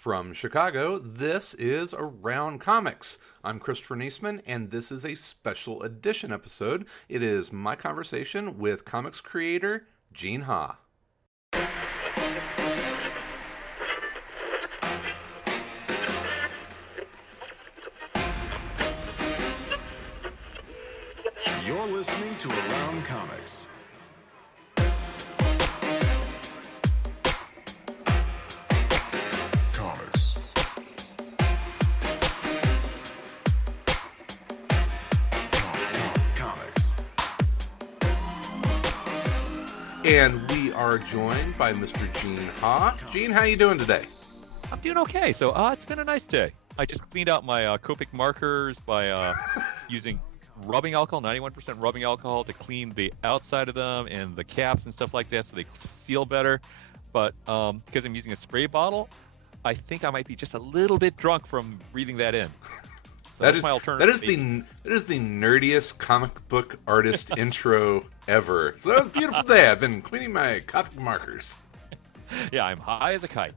From Chicago, this is Around Comics. I'm Christopher Niesman, and this is a special edition episode. It is my conversation with comics creator Gene Ha. You're listening to Around Comics. And we are joined by Mr. Gene Ha. Gene, how you doing today? I'm doing okay. So it's been a nice day. I just cleaned out my Copic markers by using rubbing alcohol, 91% rubbing alcohol, to clean the outside of them and the caps and stuff like that so they seal better. But because I'm using a spray bottle, I think I might be just a little bit drunk from breathing that in. So that is my alternative. That is the nerdiest comic book artist intro ever. So it's a beautiful day. I've been cleaning my Copic markers. Yeah, I'm high as a kite.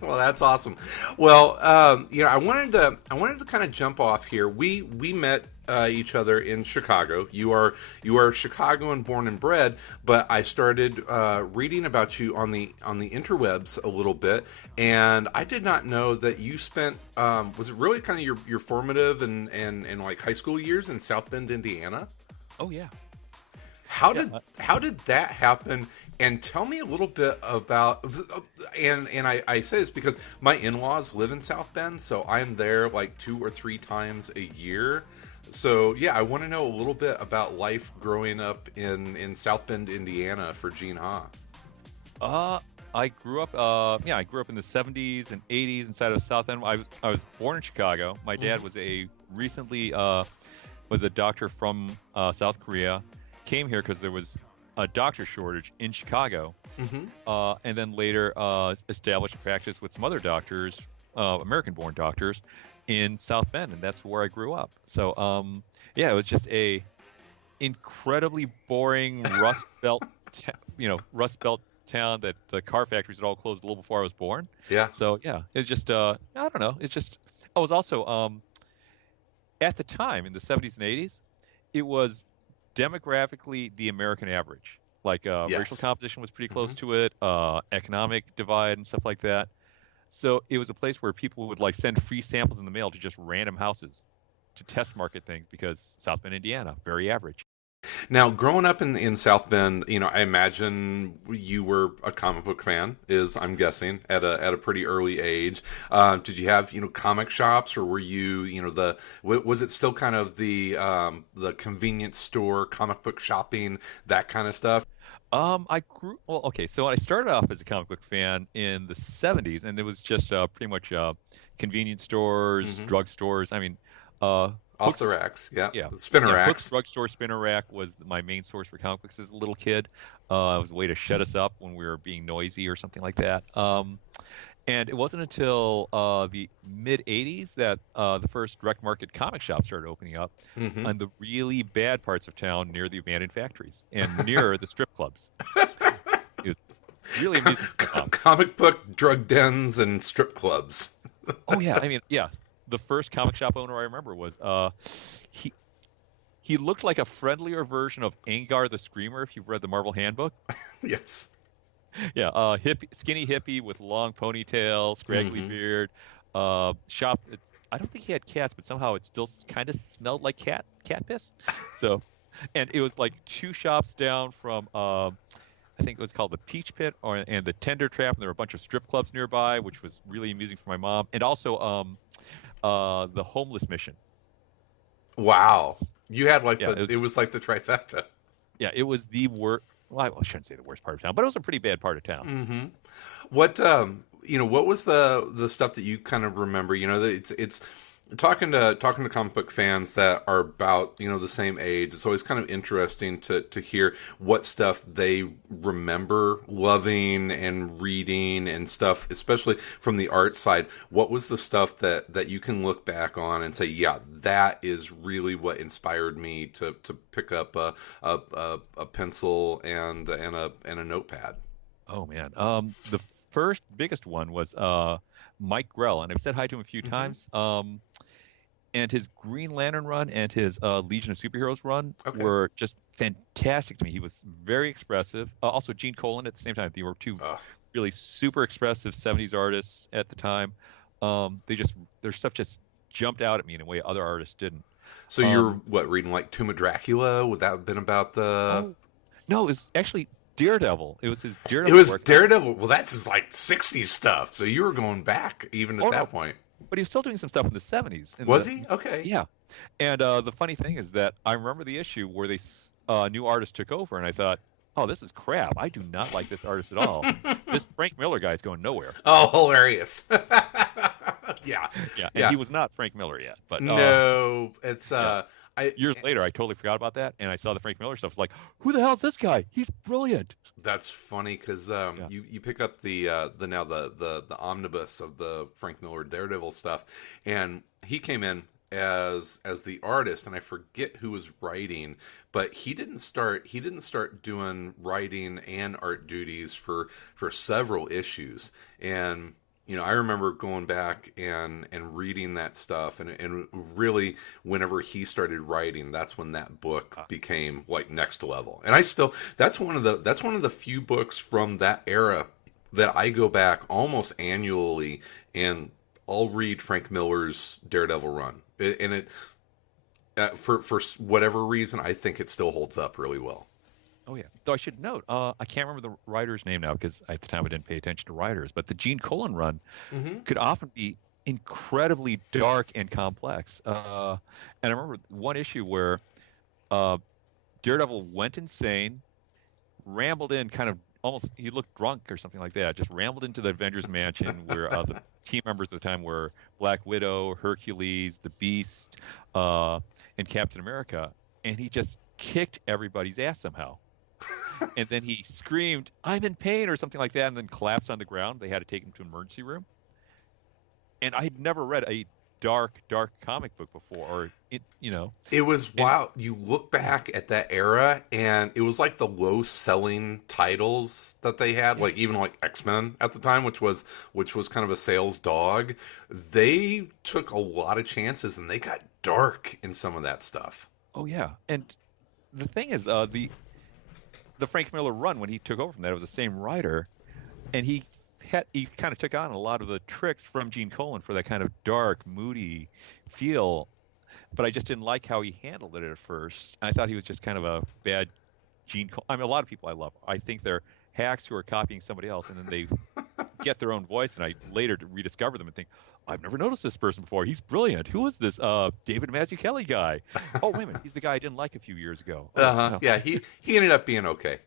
Well, that's awesome. Well, I wanted to kind of jump off here. We met each other in Chicago. You are Chicagoan born and bred, but I started reading about you on the interwebs a little bit, and I did not know that you spent was it really kind of your formative and like high school years in South Bend, Indiana? Oh yeah. How did that happen? And tell me a little bit about, and I say this because my in-laws live in South Bend, so I'm there like 2 or 3 times a year. So yeah, I want to know a little bit about life growing up in South Bend, Indiana for Gene Ha. I grew up in the 70s and 80s inside of South Bend. I was born in Chicago. My dad was a doctor from South Korea. Came here because there was a doctor shortage in Chicago, and then later established a practice with some other doctors, American-born doctors, in South Bend, and that's where I grew up. So, it was just a incredibly boring Rust Belt town that the car factories had all closed a little before I was born. Yeah. So it's just I don't know. It's just I was also at the time in the 70s and 80s, it was demographically the American average. Like racial composition was pretty close to it, economic divide and stuff like that. So it was a place where people would like send free samples in the mail to just random houses to test market things because South Bend, Indiana, very average. Now, growing up in South Bend, I imagine you were a comic book fan, I'm guessing, at a pretty early age. Did you have, comic shops, or were you, was it still kind of the convenience store, comic book shopping, that kind of stuff? So I started off as a comic book fan in the 70s, and it was just pretty much convenience stores, drugstores. I mean, off the racks, yeah. Spinner racks. Books, drugstore, spinner rack was my main source for comic books as a little kid. It was a way to shut us up when we were being noisy or something like that. And it wasn't until the mid 80s that the first direct market comic shops started opening up on the really bad parts of town near the abandoned factories and near the strip clubs. It was really amusing. Comic book drug dens and strip clubs. Oh yeah, I mean, yeah. The first comic shop owner I remember was he looked like a friendlier version of Angar the Screamer, if you've read the Marvel Handbook. Yes. Yeah, skinny hippie with long ponytail, scraggly beard. Shop. I don't think he had cats, but somehow it still kind of smelled like cat piss. So, and it was like 2 shops down from I think it was called the Peach Pit and the Tender Trap, and there were a bunch of strip clubs nearby, which was really amusing for my mom, and also the Homeless Mission. Wow, you had like it was like the trifecta. Yeah, it was the worst. Well, I shouldn't say the worst part of town, but it was a pretty bad part of town. What what was the stuff that you kind of remember? It's talking to comic book fans that are about the same age. It's always kind of interesting to hear what stuff they remember loving and reading and stuff, especially from the art side. What was the stuff that you can look back on and say, yeah, that is really what inspired me to pick up a pencil and a notepad? Oh man, first biggest one was Mike Grell, and I've said hi to him a few times. And his Green Lantern run and his Legion of Superheroes run were just fantastic to me. He was very expressive. Also, Gene Colan at the same time. They were two really super expressive 70s artists at the time. Their stuff just jumped out at me in a way other artists didn't. So you're reading like Tomb of Dracula? Would that have been about the? No, it was actually Daredevil. It was his Daredevil. It was work. Daredevil. Well, that's his like 60s stuff. So you were going back even at that point. But he was still doing some stuff in the 70s. Was he? Okay. Yeah. And the funny thing is that I remember the issue where they new artist took over, and I thought, oh, this is crap. I do not like this artist at all. This Frank Miller guy is going nowhere. Oh, hilarious. Yeah. And he was not Frank Miller yet. But no, it's years later, I totally forgot about that, and I saw the Frank Miller stuff. I was like, who the hell is this guy? He's brilliant. That's funny because you pick up the omnibus of the Frank Miller Daredevil stuff, and he came in as the artist, and I forget who was writing, but he didn't start doing writing and art duties for several issues. And I remember going back and reading that stuff, and really whenever he started writing, that's when that book became like next level. And that's one of the few books from that era that I go back almost annually and I'll read Frank Miller's Daredevil run. For whatever reason, I think it still holds up really well. Oh, yeah. Though I should note, I can't remember the writer's name now because at the time I didn't pay attention to writers, but the Gene Colan run could often be incredibly dark and complex. And I remember one issue where Daredevil went insane, rambled in kind of almost, he looked drunk or something like that, just rambled into the Avengers mansion where the team members at the time were Black Widow, Hercules, the Beast, and Captain America. And he just kicked everybody's ass somehow. And then he screamed, "I'm in pain," or something like that, and then collapsed on the ground. They had to take him to an emergency room. And I had never read a dark comic book before, or it was wild. You look back at that era, and it was like the low selling titles that they had, like even like X-Men at the time, which was kind of a sales dog. They took a lot of chances, and they got dark in some of that stuff. Oh yeah, and the thing is, the Frank Miller run when he took over from that, it was the same writer, and he kind of took on a lot of the tricks from Gene Colan for that kind of dark, moody feel. But I just didn't like how he handled it at first. I thought he was just kind of a bad Gene Colan. I mean, a lot of people I love, I think they're hacks who are copying somebody else, and then they get their own voice, and I later rediscover them and think, I've never noticed this person before. He's brilliant. Who is this David Mazzucchelli guy? Oh, wait a minute. He's the guy I didn't like a few years ago. No. Yeah, he ended up being okay.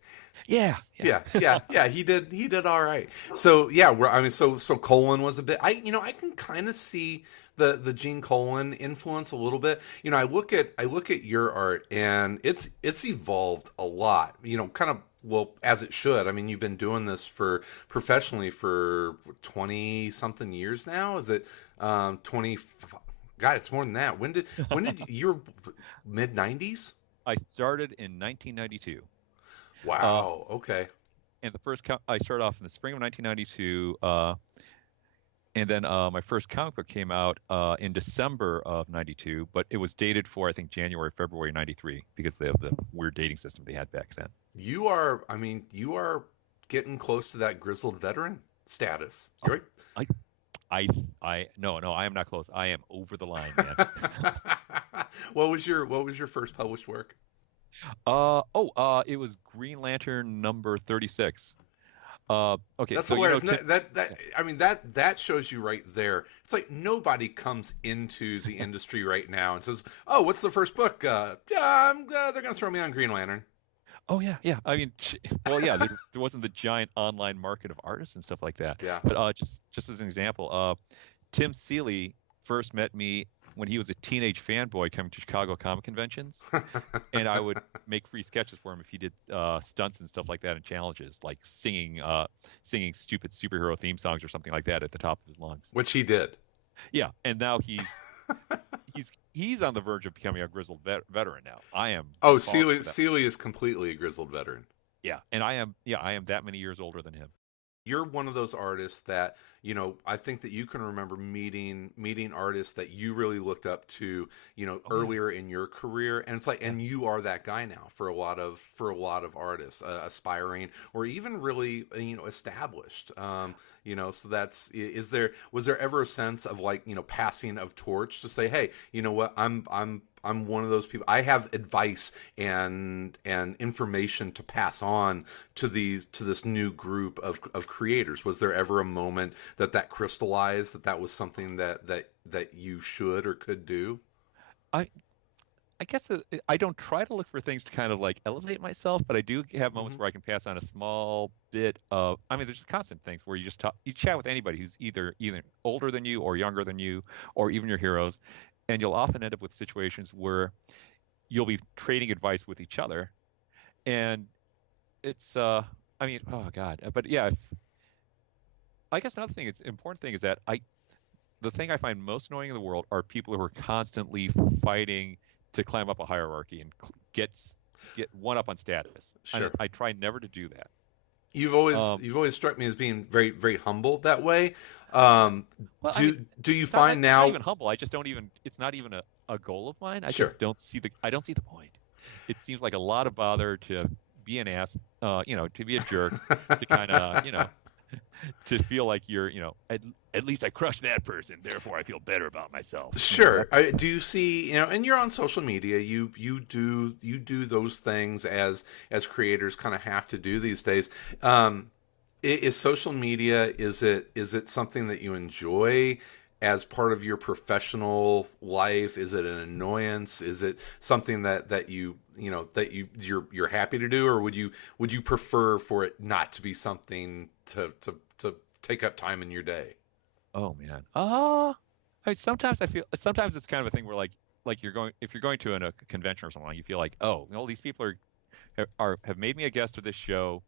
Yeah. He did all right. So yeah, so Colan was a bit. I can kind of see the Gene Colan influence a little bit. I look at your art, and it's evolved a lot. Kind of. Well, as it should. I mean, you've been doing this professionally for 20-something years now. Is it 20? God, it's more than that. When did you were mid-90s? I started in 1992. Wow. Okay. And I started off in the spring of 1992. And then my first comic book came out in December of 92, but it was dated for, I think, January, February 93 because of the weird dating system they had back then. You are getting close to that grizzled veteran status. Right? No, I am not close. I am over the line, man. What was your first published work? It was Green Lantern number 36. Okay, that's so hilarious. That shows you right there. It's like nobody comes into the industry right now and says, "Oh, what's the first book?" They're going to throw me on Green Lantern. Oh yeah. I mean, well, yeah, there wasn't the giant online market of artists and stuff like that. Yeah. But just as an example, Tim Seeley first met me when he was a teenage fanboy coming to Chicago comic conventions, and I would make free sketches for him if he did stunts and stuff like that and challenges, like singing stupid superhero theme songs or something like that at the top of his lungs. Which he did. Yeah, and now he's on the verge of becoming a grizzled veteran now. I am. Oh, Seeley is completely a grizzled veteran. Yeah, and I am that many years older than him. You're one of those artists that, I think that you can remember meeting artists that you really looked up to, Oh yeah, earlier in your career, and it's like, yeah. and you are that guy now for a lot of artists, aspiring or even really, established. So that's, was there ever a sense of, like, passing of torch to say, hey, you know what, I'm one of those people. I have advice and information to pass on to this new group of creators. Was there ever a moment that crystallized, that was something that you should or could do? I I guess I don't try to look for things to kind of like elevate myself, but I do have Hmm. moments where I can pass on a small bit of. I mean, there's constant things where you just talk, you chat with anybody who's either older than you or younger than you, or even your heroes, and you'll often end up with situations where you'll be trading advice with each other, and it's I mean, oh God, but yeah, I guess another thing, it's important thing is that the thing I find most annoying in the world are people who are constantly fighting to climb up a hierarchy and get one up on status. And Sure. I try never to do that. You've always Um, you've always struck me as being very, very humble that way. well, I mean, Do you not find it's not even now? humble. I just don't even. It's not even a goal of mine. I Sure. just don't see the. I don't see the point. It seems like a lot of bother to be an ass. To be a jerk, to kind of to feel like you're, at least I crushed that person, therefore I feel better about myself. Sure. Do you see, and you're on social media. You do those things as creators kind of have to do these days. Is social media, is it something that you enjoy as part of your professional life? Is it an annoyance? Is it something that you're happy to do, or would you prefer for it not to be something to take up time in your day? Oh man. I mean, sometimes it's kind of a thing where like you're going if you're going to a convention or something, you feel like, oh, these people have made me a guest of this show,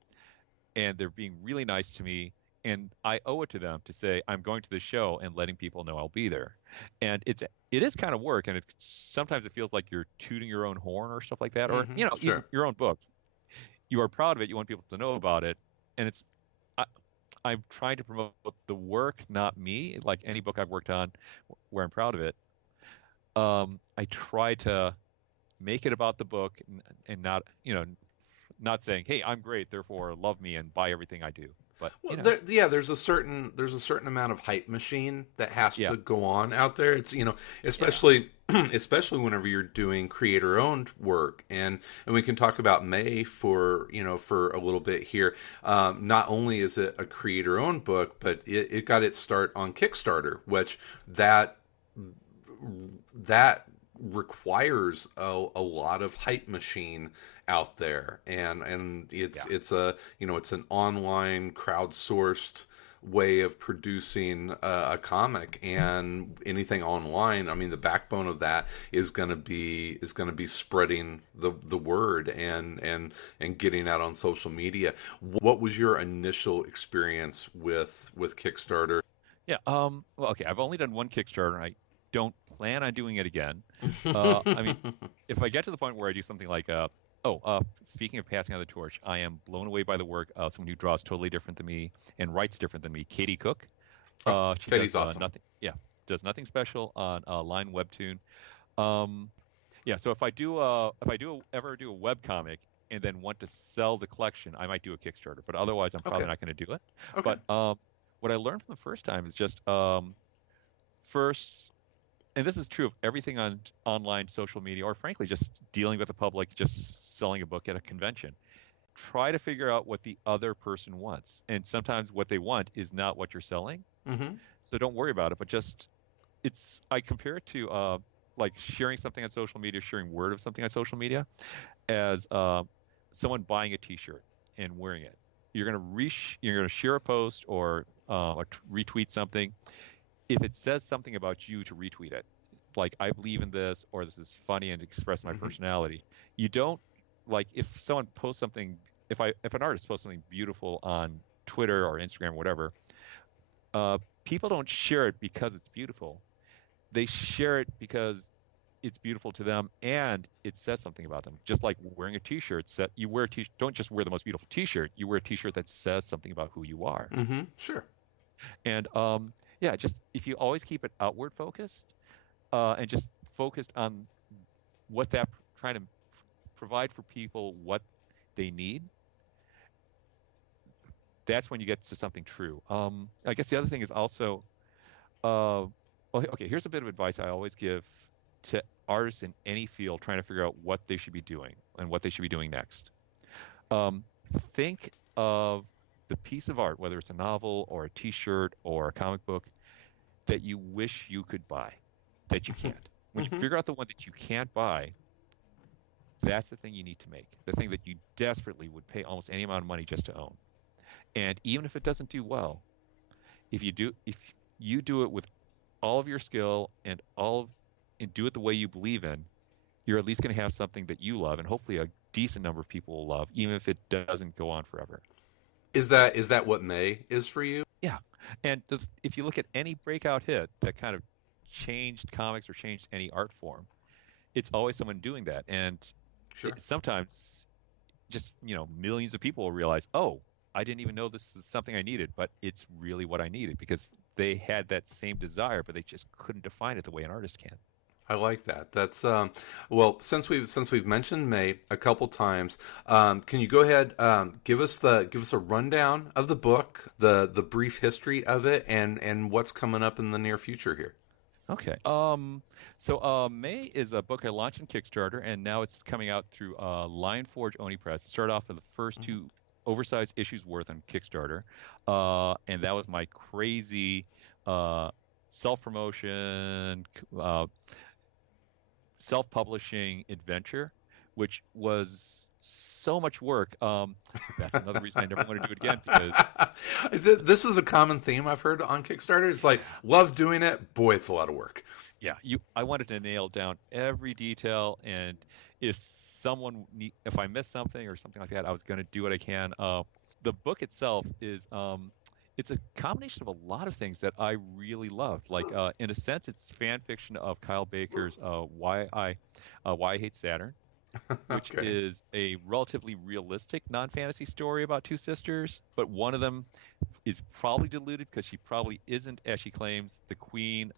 and they're being really nice to me, and I owe it to them to say I'm going to this show and letting people know I'll be there. And it is kind of work, and sometimes it feels like you're tooting your own horn or stuff like that, or even Sure. your own book. You are proud of it, you want people to know about it, and I, I'm trying to promote the work, not me. Like any book I've worked on where I'm proud of it, I try to make it about the book, and not, not saying, "Hey, I'm great, therefore love me and buy everything I do." But Well, yeah, there's a certain amount of hype machine that has yeah, to go on out there. It's, yeah, especially especially whenever you're doing creator owned work, and we can talk about May for a little bit here. Not only is it a creator owned book, but it got its start on Kickstarter, which that requires a lot of hype machine out there, and it's yeah. it's a it's an online crowdsourced way of producing a comic. And anything online, I mean, the backbone of that is going to be spreading the word and getting out on social media. What was your initial experience with Kickstarter? Yeah. Well, okay. I've only done one Kickstarter. I don't plan on doing it again. I mean, if I get to the point where I do something like, speaking of passing on the torch, I am blown away by the work of someone who draws totally different than me and writes different than me, Katie Cook. Oh, She Katie's does awesome. nothing. Yeah, does nothing special on line webtoon. Um, yeah. So if I ever do a web comic and then want to sell the collection, I might do a Kickstarter. But otherwise, I'm probably Okay. not going to do it. Okay. But what I learned from the first time is just first, and this is true of everything on online social media, or frankly just dealing with the public, just selling a book at a convention, try to figure out what the other person wants, and sometimes what they want is not what you're selling, Mm-hmm. so don't worry about it. But just, I compare it to like sharing something on social media, sharing word of something on social media, as someone buying a t-shirt and wearing it. You're gonna share a post or retweet something. If it says something about you, to retweet it, like I believe in this, or this is funny and express my Mm-hmm. personality. You don't, like, if someone posts something, if an artist posts something beautiful on Twitter or Instagram or whatever, people don't share it because it's beautiful. They share it because it's beautiful to them and it says something about them. Just like wearing a t-shirt, you wear a t-shirt, don't just wear the most beautiful t-shirt, you wear a t-shirt that says something about who you are. Mm-hmm. Sure. And yeah, just if you always keep it outward focused and just focused on what that trying to provide for people what they need, that's when you get to something true. I guess the other thing is also, okay, here's a bit of advice I always give to artists in any field trying to figure out what they should be doing and what they should be doing next. Think of the piece of art, whether it's a novel or a t-shirt or a comic book, that you wish you could buy, that you can't. When you figure out the one that you can't buy, that's the thing you need to make, the thing that you desperately would pay almost any amount of money just to own. And even if it doesn't do well, if you do it with all of your skill and do it the way you believe in, you're at least going to have something that you love, and hopefully a decent number of people will love, even if it doesn't go on forever. Is that what May is for you? Yeah, and if you look at any breakout hit that kind of changed comics or changed any art form, it's always someone doing that, and Sure. sometimes just millions of people will realize, oh, I didn't even know this is something I needed, but it's really what I needed because they had that same desire, but they just couldn't define it the way an artist can. I like that. That's well, since we've mentioned May a couple times, can you go ahead give us a rundown of the book, the brief history of it, and what's coming up in the near future here? Okay. So May is a book I launched on Kickstarter, and now it's coming out through Lionforge Oni Press. It started off with the first two oversized issues worth on Kickstarter, and that was my crazy self-promotion, self-publishing adventure, which was so much work. That's another reason I never want to do it again, because this is a common theme I've heard on Kickstarter. It's like, love doing it. Boy, it's a lot of work. yeah, I wanted to nail down every detail, and if if I missed something or something like that, I was going to do what I can. The book itself is it's a combination of a lot of things that I really loved. Like in a sense, it's fan fiction of Kyle Baker's Why I Hate Saturn, which Okay. is a relatively realistic non-fantasy story about two sisters, but one of them is probably deluded because she probably isn't, as she claims, the queen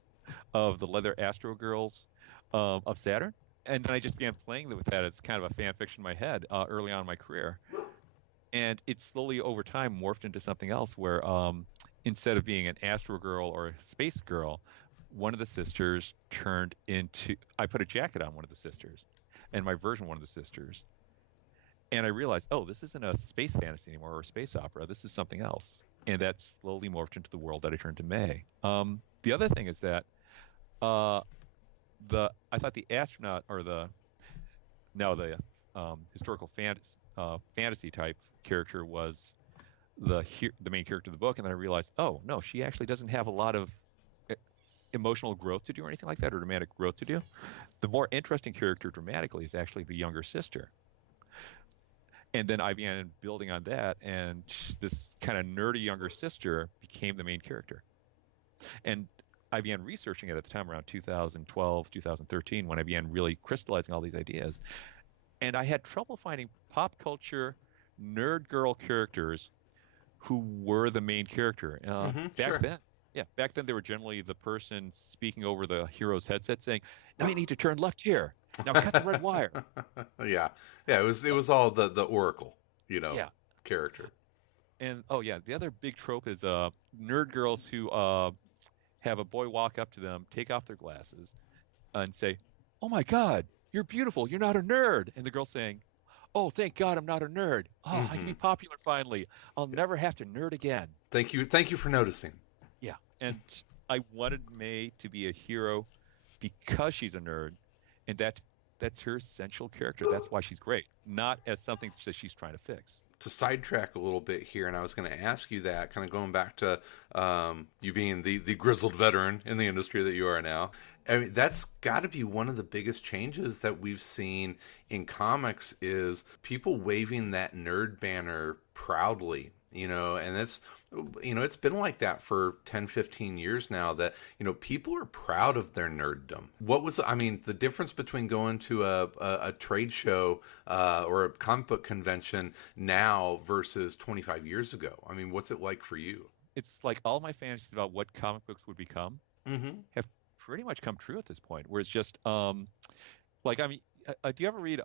of the Leather Astro Girls of Saturn. And then I just began playing with that as kind of a fan fiction in my head early on in my career. And it slowly over time morphed into something else where instead of being an Astro Girl or a Space Girl, one of the sisters I put a jacket on one of the sisters, and my version of one of the sisters. And I realized, oh, this isn't a space fantasy anymore or a space opera. This is something else. And that slowly morphed into the world that I turned to May. The other thing is that I thought the astronaut or the historical fantasy type character was the main character of the book, and then I realized, oh no, she actually doesn't have a lot of emotional growth to do or anything like that, or dramatic growth to do. The more interesting character dramatically is actually the younger sister. And then I began building on that, and this kind of nerdy younger sister became the main character. And I began researching it at the time around 2012, 2013, when I began really crystallizing all these ideas. And I had trouble finding pop culture nerd girl characters who were the main character. Back then they were generally the person speaking over the hero's headset saying, now you need to turn left here. Now cut the red wire. Yeah. It was all the Oracle, character. And the other big trope is nerd girls who have a boy walk up to them, take off their glasses, and say, "Oh my God, you're beautiful. You're not a nerd." And the girl saying, "Oh, thank God I'm not a nerd. Oh, I can be popular finally. I'll never have to nerd again." Thank you for noticing. Yeah, and I wanted May to be a hero because she's a nerd, and that's her essential character. That's why she's great, not as something that she's trying to fix. To sidetrack a little bit here, and I was going to ask you that, kind of going back to you being the grizzled veteran in the industry that you are now. I mean, that's got to be one of the biggest changes that we've seen in comics is people waving that nerd banner proudly, and It's been like that for 10, 15 years now that, people are proud of their nerddom. The difference between going to a trade show or a comic book convention now versus 25 years ago? I mean, what's it like for you? It's like all my fantasies about what comic books would become have pretty much come true at this point, where it's just, like, I mean, do you ever read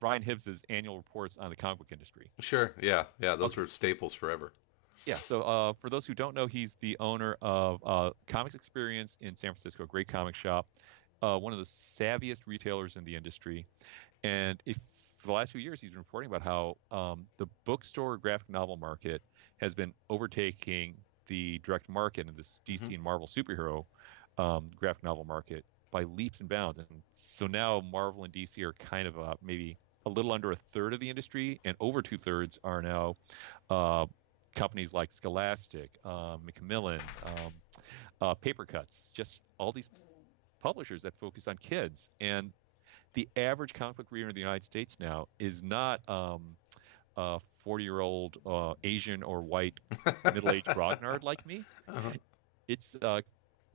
Brian Hibbs's annual reports on the comic book industry? Sure. Yeah. Yeah. Those were staples forever. Yeah. So for those who don't know, he's the owner of Comics Experience in San Francisco, a great comic shop, one of the savviest retailers in the industry. And for the last few years, he's been reporting about how the bookstore graphic novel market has been overtaking the direct market in this DC and Marvel superhero graphic novel market by leaps and bounds. And so now Marvel and DC are kind of maybe a little under a third of the industry, and over 2/3 are now companies like Scholastic, Macmillan, Paper Cuts, just all these publishers that focus on kids. And the average comic book reader in the United States now is not a 40-year-old Asian or white middle-aged grognard like me. It's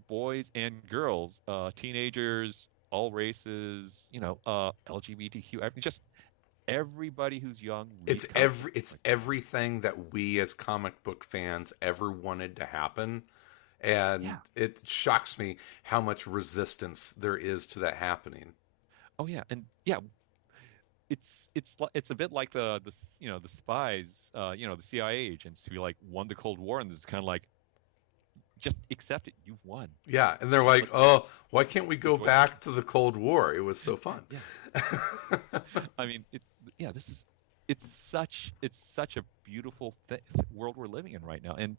boys and girls, teenagers, all races, LGBTQ, just everybody who's young. It's everything that we as comic book fans ever wanted to happen. And it shocks me how much resistance there is to that happening. Oh yeah, and it's a bit like the spies, the CIA agents who like won the Cold War, and it's kind of like, just accept it, you've won. Yeah, and they're like, oh, why can't we go back to the Cold War? It was so fun. Yeah. I mean, it's such a beautiful world we're living in right now, and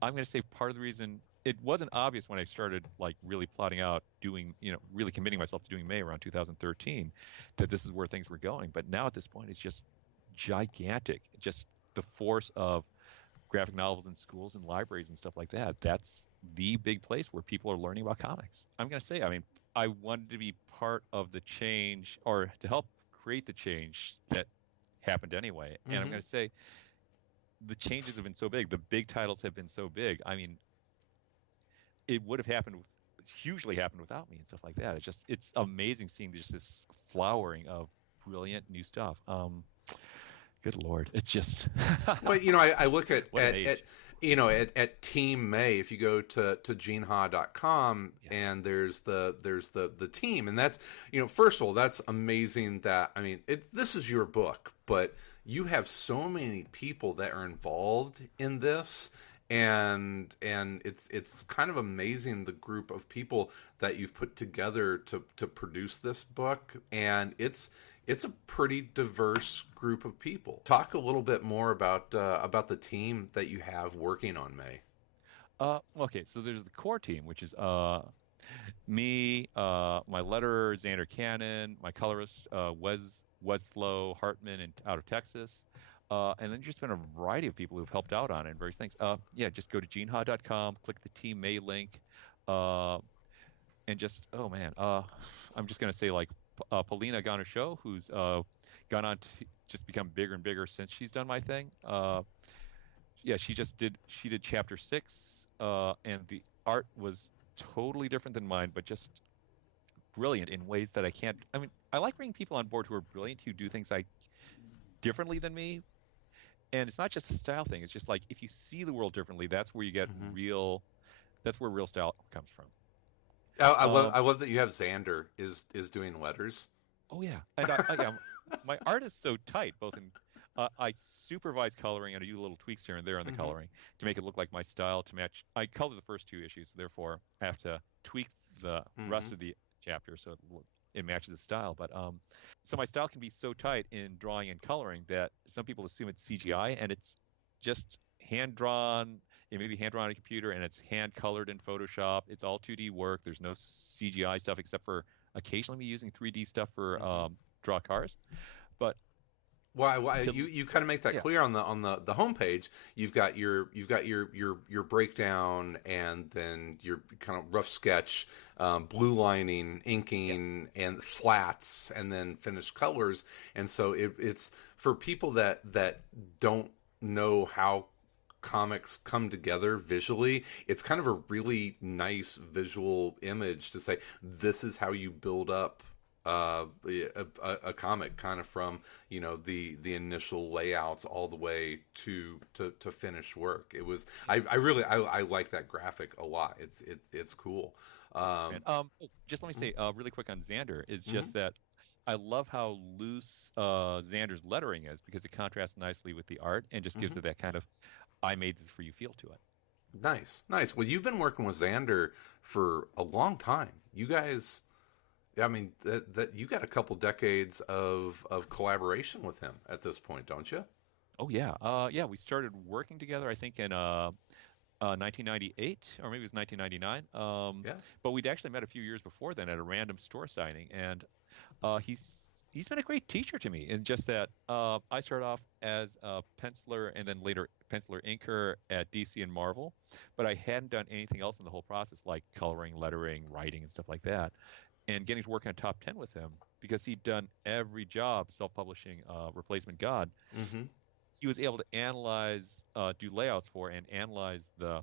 I'm going to say part of the reason it wasn't obvious when I started like really plotting out doing, really committing myself to doing May around 2013, that this is where things were going. But now at this point, it's just gigantic. Just the force of graphic novels in schools and libraries and stuff like that. That's the big place where people are learning about comics. I'm going to say, I mean, I wanted to be part of the change, or to help create the change that hugely anyway. And I'm going to say the changes have been so big. The big titles have been so big. I mean, it would have hugely happened without me and stuff like that. It's amazing seeing just this flowering of brilliant new stuff. Good Lord, it's just. Well, I look at Team May. If you go to GeneHa.com, and there's the team, and that's, first of all, that's amazing. That, I mean, this is your book, but you have so many people that are involved in this. And it's kind of amazing, the group of people that you've put together to produce this book, and it's a pretty diverse group of people. Talk a little bit more about the team that you have working on May. Okay, so there's the core team, which is me, my letterer Zander Cannon, my colorist Wesflo Hartman out of Texas. And then just been a variety of people who've helped out on it and various things. Just go to GeneHa.com, click the Team May link, and just, I'm just going to say, like, Paulina Ganucheau, who's gone on to just become bigger and bigger since she's done my thing. She did chapter 6, and the art was totally different than mine, but just brilliant in ways that I like bringing people on board who are brilliant, who do things differently than me. And it's not just a style thing. It's just like, if you see the world differently, that's where you get that's where real style comes from. I love that you have Zander is doing letters. Oh yeah, and my art is so tight. Both in I supervise coloring, and I do little tweaks here and there on the coloring to make it look like my style to match. I colored the first 2 issues, so therefore I have to tweak the rest of the chapter so it matches the style. But so my style can be so tight in drawing and coloring that some people assume it's CGI, and it's just hand drawn. It may be hand drawn on a computer, and it's hand colored in Photoshop. It's all 2D work. There's no CGI stuff except for occasionally me using 3D stuff for draw cars. But you kind of make that clear on the homepage. You've got your breakdown, and then your kind of rough sketch, blue lining, inking, and flats, and then finished colors. And so it's for people that don't know how comics come together visually, it's kind of a really nice visual image to say this is how you build up a comic, kind of from the initial layouts all the way to finished work. It was I really I like that graphic a lot. It's cool. Thanks, man. Just let me say really quick on Xander is just Mhm. that I love how loose Xander's lettering is because it contrasts nicely with the art and just gives Mhm. it that kind of I made this for you feel to it. Nice, nice. Well, you've been working with Xander for a long time. You guys, I mean, that you got a couple decades of collaboration with him at this point, don't you? Oh yeah, yeah. We started working together, I think, in 1998 or maybe it was 1999. Yeah. But we'd actually met a few years before then at a random store signing, and he's been a great teacher to me. In just that, I started off as a penciler and then later penciler inker at DC and Marvel, but I hadn't done anything else in the whole process, like coloring, lettering, writing, and stuff like that. And getting to work on top 10 with him because he'd done every job self-publishing Replacement God, Mm-hmm. he was able to analyze, do layouts for, and analyze the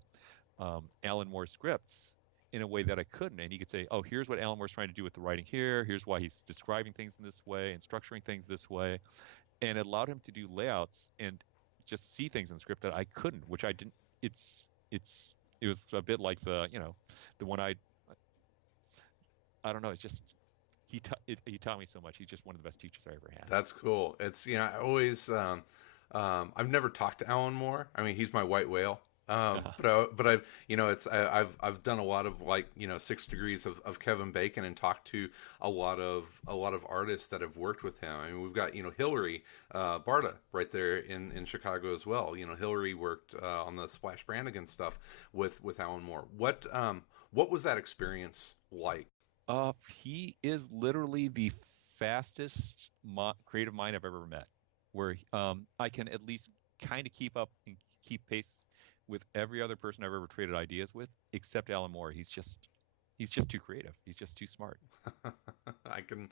Alan Moore scripts in a way that I couldn't. And he could say, "Oh, here's what Alan Moore's trying to do with the writing here. Here's why he's describing things in this way and structuring things this way," and it allowed him to do layouts and just see things in the script that I couldn't, which I didn't. It was a bit like the one I don't know. It's just he taught me so much. He's just one of the best teachers I ever had. That's cool. It's I always I've never talked to Alan Moore. I mean, he's my white whale. But I've I've done a lot of 6 degrees of Kevin Bacon and talked to a lot of artists that have worked with him. I mean, we've got Hillary Barta right there in Chicago as well. Hillary worked on the Splash Brannigan stuff with Alan Moore. What was that experience like? He is literally the fastest creative mind I've ever met, where I can at least kind of keep up and keep pace with every other person I've ever traded ideas with, except Alan Moore. He's just too creative. He's just too smart. I can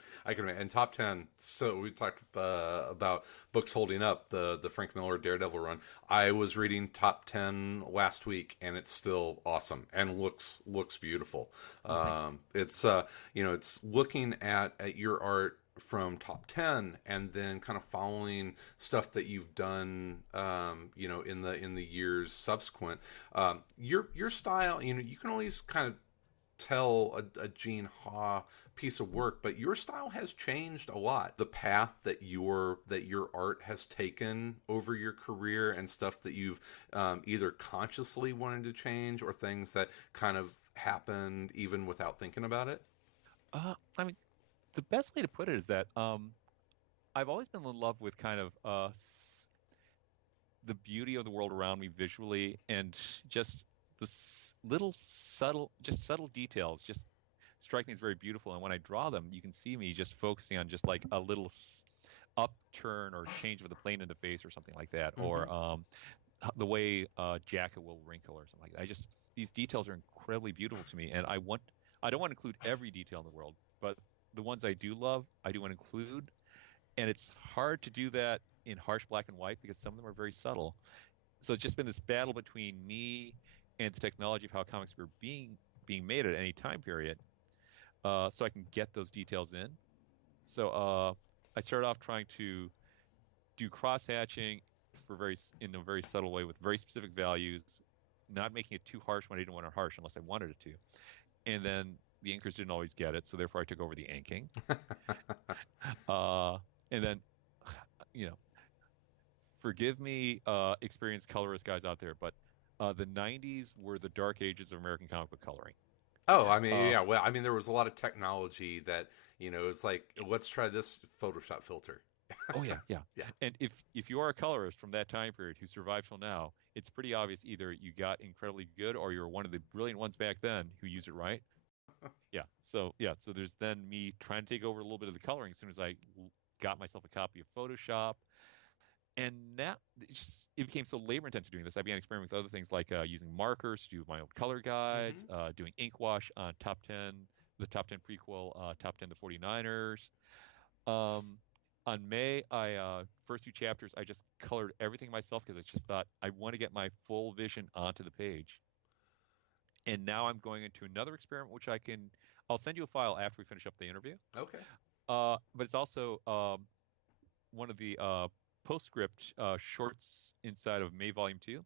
and top 10. So we talked about books holding up, the Frank Miller Daredevil run. I was reading top 10 last week, and it's still awesome and looks beautiful. Oh, thanks. It's looking at your art from top 10 and then kind of following stuff that you've done in the years subsequent. Your style, you can always kind of tell a Gene Ha piece of work, but your style has changed a lot. The path that your art has taken over your career and stuff that you've either consciously wanted to change or things that kind of happened even without thinking about it. I mean, the best way to put it is that I've always been in love with kind of the beauty of the world around me visually and just the little subtle details just strike me as very beautiful. And when I draw them, you can see me just focusing on just like a little upturn or change of the plane in the face or something like that, Mm-hmm. or the way a jacket will wrinkle or something like that. These details are incredibly beautiful to me, and I don't want to include every detail in the world, but the ones I do love, I do want to include, and it's hard to do that in harsh black and white because some of them are very subtle. So it's just been this battle between me and the technology of how comics were being made at any time period, so I can get those details in. So I started off trying to do cross hatching in a very subtle way with very specific values, not making it too harsh when I didn't want it harsh unless I wanted it to. And then the inkers didn't always get it, so therefore I took over the inking. Uh, and then, you know, forgive me, experienced colorist guys out there, but the '90s were the dark ages of American comic book coloring. Oh, I mean, Uh, yeah. Well, I mean, there was a lot of technology that it's like, let's try this Photoshop filter. oh yeah, yeah. Yeah. And if you are a colorist from that time period who survived till now, it's pretty obvious either you got incredibly good or you're one of the brilliant ones back then who used it right. So there's then me trying to take over a little bit of the coloring as soon as I got myself a copy of Photoshop. And now it became so labor intensive doing this. I began experimenting with other things like using markers to do my own color Mm-hmm. guides, doing ink wash on top 10, the top 10 prequel, top 10 the 49ers. Um, On May, I first 2 chapters, I just colored everything myself because I just thought I want to get my full vision onto the page. And now I'm going into another experiment, which I'll send you a file after we finish up the interview. Okay. But it's also one of the postscript shorts inside of May Volume 2,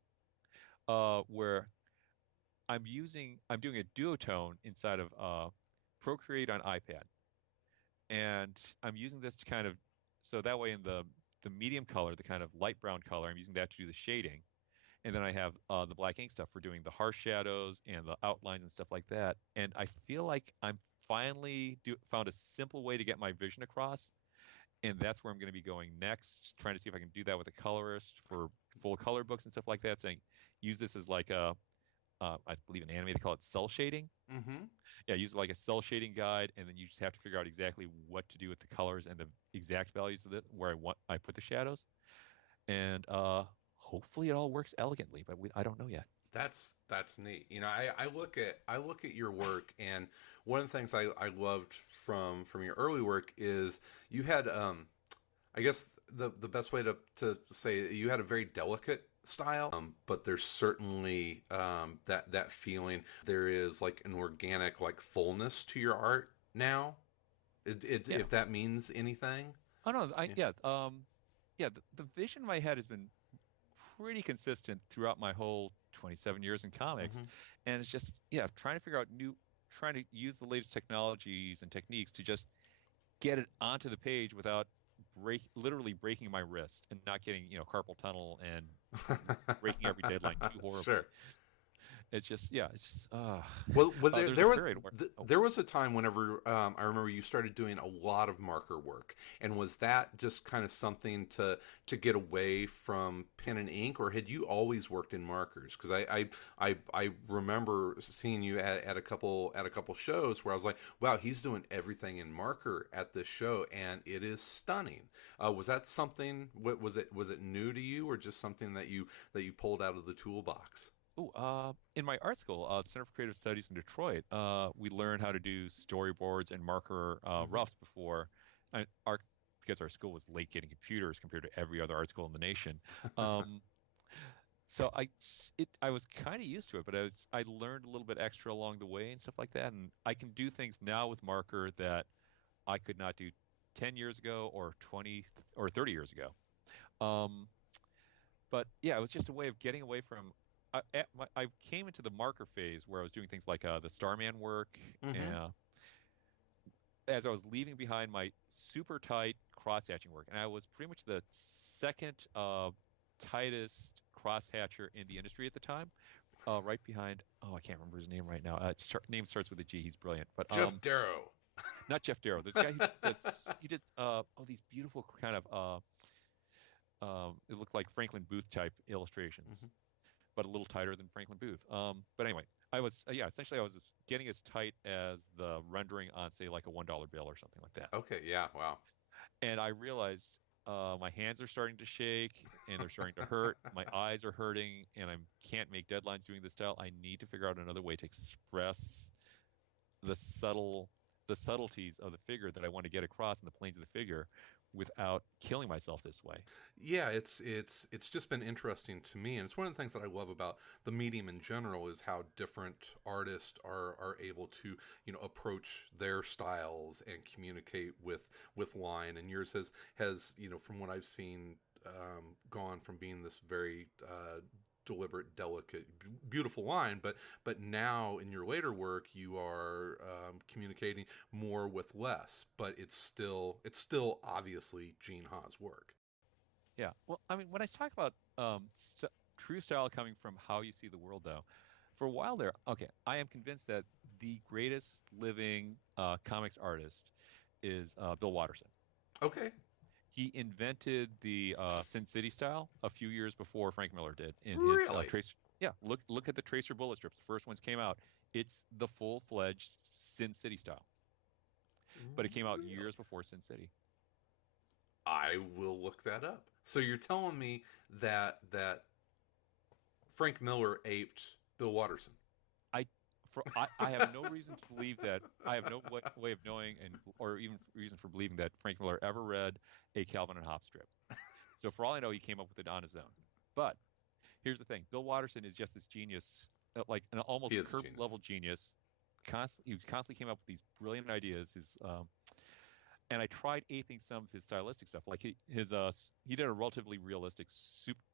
where I'm doing a duotone inside of Procreate on iPad. And I'm using this to kind of, so that way in the medium color, the kind of light brown color, I'm using that to do the shading. And then I have the black ink stuff for doing the harsh shadows and the outlines and stuff like that. And I feel like I'm finally found a simple way to get my vision across. And that's where I'm going to be going next, trying to see if I can do that with a colorist for full color books and stuff like that, saying use this as like I believe in anime they call it cell shading. Mm-hmm. Yeah, use it like a cell shading guide, and then you just have to figure out exactly what to do with the colors and the exact values of it where I put the shadows. And hopefully it all works elegantly, but I don't know yet. That's neat. I look at your work, and one of the things I loved from your early work is you had I guess the best way to say you had a very delicate style, but there's certainly that feeling. There is like an organic like fullness to your art now. Yeah. If that means anything. Oh no, the vision in my head has been pretty consistent throughout my whole 27 years in comics. Mm-hmm. And it's just, trying to figure out trying to use the latest technologies and techniques to just get it onto the page without literally breaking my wrist and not getting, carpal tunnel and breaking every deadline too horribly. Sure. It's just, well, there was a time whenever I remember you started doing a lot of marker work, and was that just kind of something to get away from pen and ink, or had you always worked in markers? Because I remember seeing you at a couple shows where I was like, wow, he's doing everything in marker at this show, and it is stunning. Was that something? Was it new to you, or just something that you pulled out of the toolbox? In my art school, Center for Creative Studies in Detroit, we learned how to do storyboards and marker roughs before because our school was late getting computers compared to every other art school in the nation. So I was kind of used to it, but I learned a little bit extra along the way and stuff like that. And I can do things now with marker that I could not do 10 years ago or 20 or 30 years ago. But yeah, it was just a way of getting away from. I came into the marker phase where I was doing things like the Starman work, and as I was leaving behind my super tight cross-hatching work, and I was pretty much the second tightest cross-hatcher in the industry at the time, right behind, I can't remember his name right now. Name starts with a G. He's brilliant. But Jeff Darrow. Not Jeff Darrow. This guy he did these beautiful kind of it looked like Franklin Booth type illustrations. But a little tighter than Franklin Booth. But anyway, essentially I was just getting as tight as the rendering on, say, like a $1 bill or something like that. Okay, yeah, wow. And I realized my hands are starting to shake and they're starting to hurt. My eyes are hurting and I can't make deadlines doing this style. I need to figure out another way to express the subtleties of the figure that I want to get across in the planes of the figure without killing myself this way. Yeah, it's just been interesting to me, and it's one of the things that I love about the medium in general is how different artists are able to approach their styles and communicate with line. And yours has from what I've seen gone from being this very deliberate, delicate, beautiful line, but now in your later work you are communicating more with less, but it's still obviously Gene Ha's work. Yeah, well, I mean, when I talk about true style coming from how you see the world, though, for a while there, I am convinced that the greatest living comics artist is Bill Watterson. Okay. He invented the Sin City style a few years before Frank Miller did in really? His Tracer. Yeah, look at the Tracer bullet strips. The first ones came out. It's the full-fledged Sin City style, but it came out years before Sin City. I will look that up. So you're telling me that Frank Miller aped Bill Watterson? I have no reason to believe that. I have no way of knowing, or even reason for believing that Frank Miller ever read a Calvin and Hobbes strip. So for all I know, he came up with it on his own. But here's the thing: Bill Watterson is just this genius, like an He almost is a Kirby genius. level genius. He constantly came up with these brilliant ideas. And I tried aping some of his stylistic stuff. Like he did a relatively realistic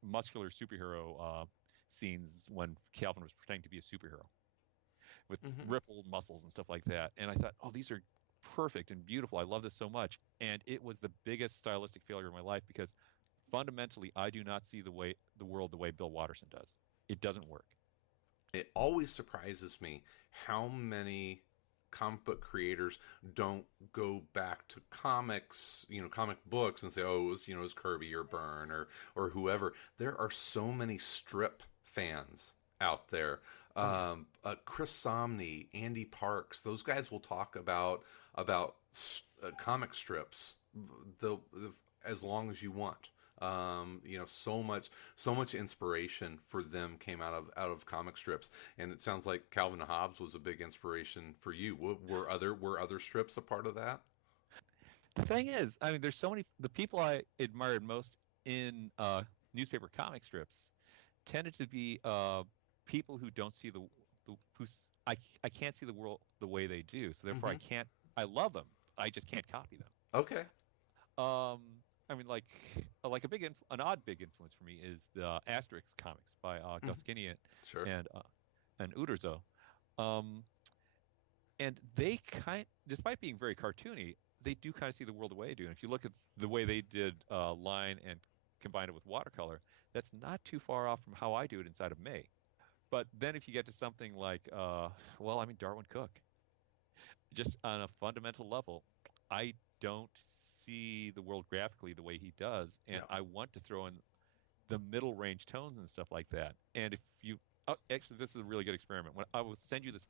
muscular superhero scenes when Calvin was pretending to be a superhero with rippled muscles and stuff like that. And I thought, oh, these are perfect and beautiful. I love this so much. And it was the biggest stylistic failure of my life because fundamentally, I do not see the world the way Bill Watterson does. It doesn't work. It always surprises me how many comic book creators don't go back to comics, comic books, and say, oh, it was Kirby or Byrne or whoever. There are so many strip fans out there. Chris Somney, Andy Parks, those guys will talk about comic strips as long as you want. So much inspiration for them came out of comic strips, and it sounds like Calvin and Hobbes was a big inspiration for you. Were other strips a part of that? The thing is, I mean, there's so many. The people I admired most in newspaper comic strips tended to be people who don't see I can't see the world the way they do, so therefore I love them. I just can't copy them. Okay. I mean, like an odd big influence for me is the Asterix comics by Gus Guinan Sure. and Uderzo. And they despite being very cartoony, they do kind of see the world the way I do. And if you look at the way they did line and combine it with watercolor, that's not too far off from how I do it inside of May. But then if you get to something like, Darwin Cook, just on a fundamental level, I don't see the world graphically the way he does, and I want to throw in the middle range tones and stuff like that. And if you actually, this is a really good experiment. When I will send you the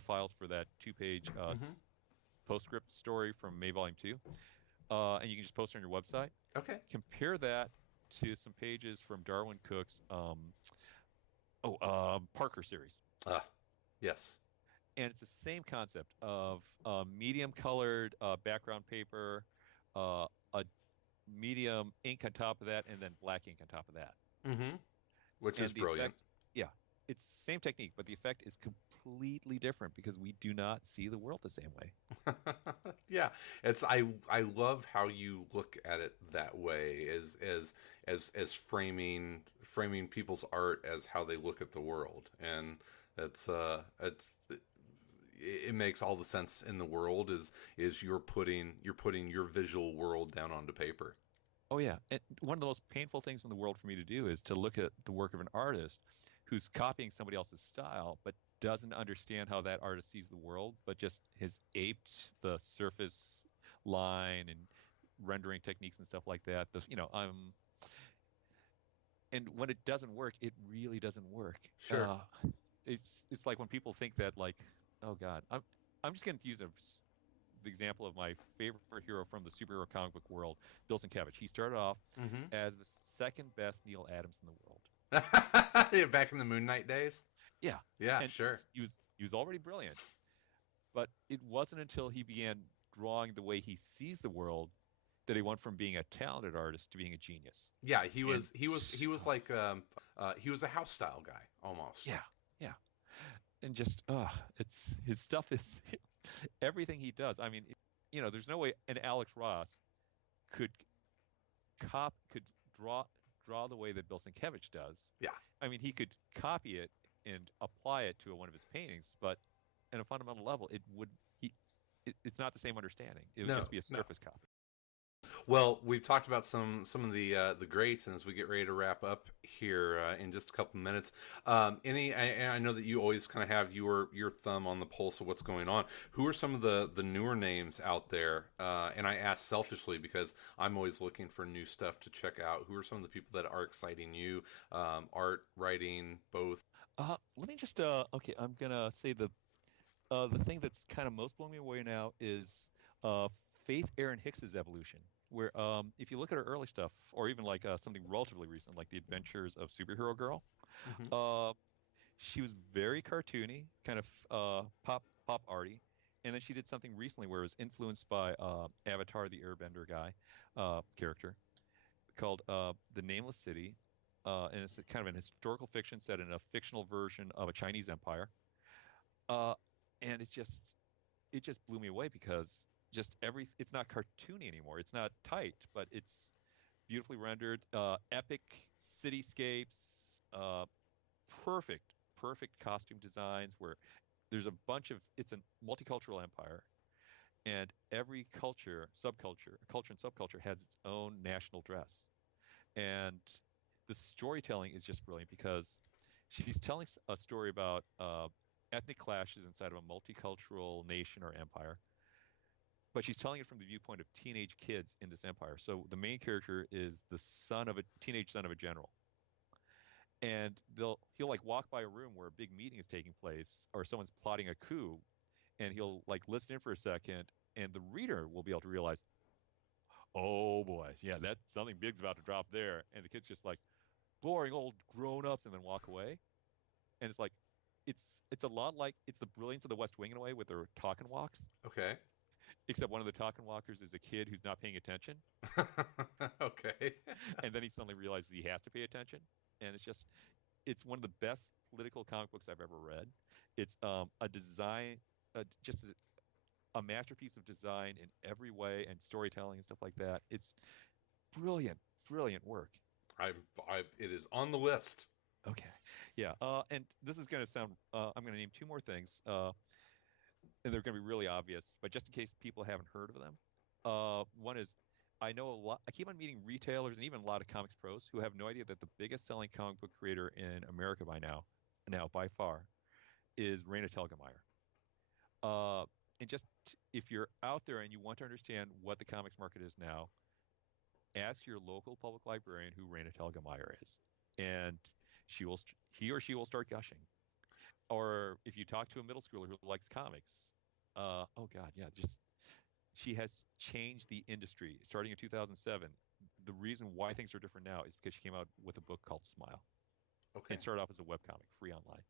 files for that 2-page postscript story from May Volume 2, and you can just post it on your website. Okay. Compare that to some pages from Darwin Cook's Parker series. Yes. And it's the same concept of medium colored background paper, a medium ink on top of that, and then black ink on top of that. Which is brilliant. It's the same technique, but the effect is completely different because we do not see the world the same way. Yeah, I love how you look at it that way, as framing people's art as how they look at the world, and it makes all the sense in the world. Is you're putting your visual world down onto paper. Oh yeah, and one of the most painful things in the world for me to do is to look at the work of an artist who's copying somebody else's style, but doesn't understand how that artist sees the world, but just has aped the surface line and rendering techniques and stuff like that. And when it doesn't work, it really doesn't work. Sure. It's like when people think that, like, oh God, I'm just going to use the example of my favorite hero from the superhero comic book world, Bill Sienkiewicz. He started off as the second best Neil Adams in the world. Back in the Moon Knight days? Yeah. Yeah, and sure. He was already brilliant. But it wasn't until he began drawing the way he sees the world that he went from being a talented artist to being a genius. Yeah, he was like he was a house style guy almost. Yeah. And just it's his stuff is everything he does. I mean, there's no way an Alex Ross could draw the way that Bill Sienkiewicz does. Yeah. I mean, he could copy it and apply it to one of his paintings, but at a fundamental level, it's not the same understanding. It would just be a surface copy. Well, we've talked about some of the greats, and as we get ready to wrap up here in just a couple of minutes, I know that you always kind of have your thumb on the pulse of what's going on. Who are some of the newer names out there? And I ask selfishly because I'm always looking for new stuff to check out. Who are some of the people that are exciting you? Art, writing, both. Let me just I'm gonna say the thing that's kind of most blowing me away now is Faith Erin Hicks's evolution. Where if you look at her early stuff, or even like something relatively recent, like The Adventures of Superhero Girl, She was very cartoony, kind of pop arty, and then she did something recently where it was influenced by Avatar, the Airbender guy character, called The Nameless City, and it's kind of an historical fiction set in a fictional version of a Chinese empire. Uh, and it just blew me away because just it's not cartoony anymore. It's not tight, but it's beautifully rendered, epic cityscapes, perfect costume designs where there's a bunch of it's a multicultural empire, and every culture and subculture has its own national dress. And the storytelling is just brilliant because she's telling a story about ethnic clashes inside of a multicultural nation or empire, but she's telling it from the viewpoint of teenage kids in this empire. So the main character is the teenage son of a general, and he'll like walk by a room where a big meeting is taking place or someone's plotting a coup, and he'll like listen in for a second, and the reader will be able to realize, oh boy, yeah, that something big's about to drop there, and the kid's just like boring old grown-ups and then walk away. And it's like it's a lot like it's the brilliance of the West Wing in a way with their talk and walks, Okay. except one of the talk and walkers is a kid who's not paying attention, Okay. and then he suddenly realizes he has to pay attention. And it's one of the best political comic books I've ever read. It's a design, just a masterpiece of design in every way and storytelling and stuff like that. It's brilliant work. It is on the list. Okay, yeah, and this is going to sound. I'm going to name two more things, and they're going to be really obvious, but just in case people haven't heard of them, one is I know a lot. I keep on meeting retailers and even a lot of comics pros who have no idea that the biggest selling comic book creator in America now by far, is Raina Telgemeier. And just if you're out there and you want to understand what the comics market is now, ask your local public librarian who Raina Telgemeier is, and he or she will start gushing. Or if you talk to a middle schooler who likes comics, oh god, yeah, just she has changed the industry starting in 2007. The reason why things are different now is because she came out with a book called Smile. Okay. And started off as a webcomic, free online.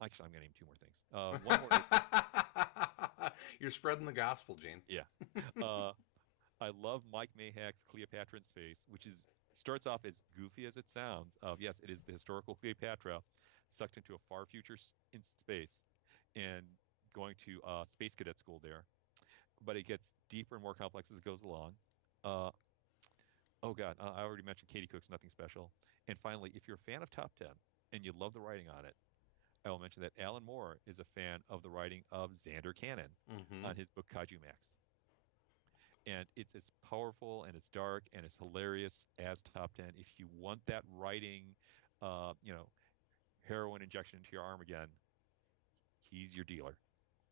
Actually, I'm going to name two more things. One more. You're spreading the gospel, Gene. Yeah. I love Mike Mayhack's Cleopatra in Space, which starts off as goofy as it sounds. Yes, it is the historical Cleopatra sucked into a far future in space and going to space cadet school there. But it gets deeper and more complex as it goes along. Oh god, I already mentioned Katie Cook's Nothing Special. And finally, if you're a fan of Top 10 and you love the writing on it, I will mention that Alan Moore is a fan of the writing of Zander Cannon on his book Kaiju Max. And it's as powerful and as dark and as hilarious as Top 10. If you want that writing, heroin injection into your arm again, he's your dealer.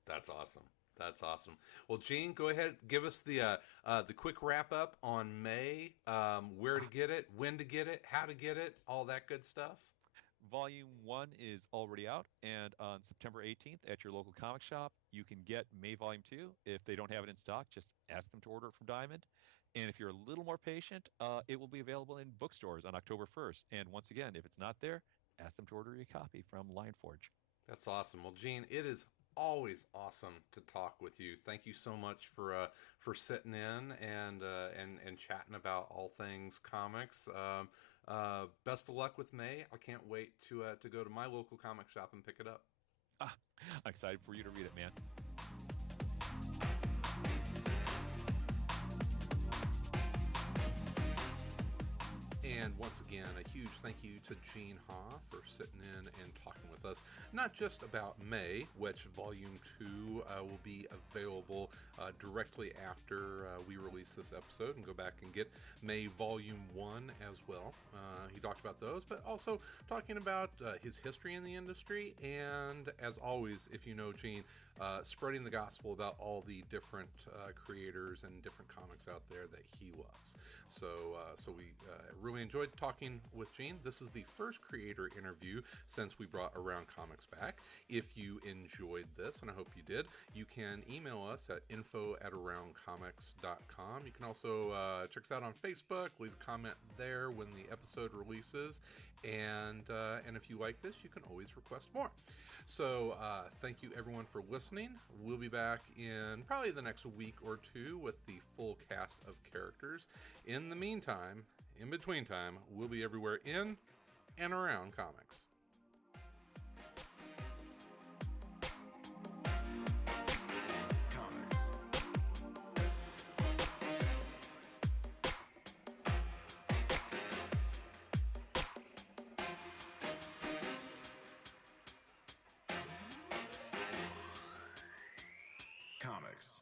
That's awesome. That's awesome. Well, Gene, go ahead. Give us the quick wrap up on May, where to get it, when to get it, how to get it, all that good stuff. Volume 1 is already out, and on September 18th at your local comic shop, you can get May Volume 2. If they don't have it in stock, just ask them to order it from Diamond. And if you're a little more patient, it will be available in bookstores on October 1st. And once again, if it's not there, ask them to order you a copy from Lionforge. That's awesome. Well, Gene, it is always awesome to talk with you. Thank you so much for sitting in and chatting about all things comics. Best of luck with May. I can't wait to go to my local comic shop and pick it up. I'm excited for you to read it, man. And once again, a huge thank you to Gene Ha for sitting in and talking with us, not just about May, which Volume 2 will be available directly after we release this episode, and go back and get May Volume 1 as well. He talked about those, but also talking about his history in the industry, and as always, if you know Gene, spreading the gospel about all the different creators and different comics out there that he loves. So we really enjoyed talking with Gene. This is the first creator interview since we brought Around Comics Comics back. If you enjoyed this, and I hope you did, you can email us at info@aroundcomics.com. You can also check us out on Facebook, leave a comment there when the episode releases, and if you like this, you can always request more. So thank you everyone for listening. We'll be back in probably the next week or two with the full cast of characters. In the meantime, in between time, we'll be everywhere in and around comics. Comics.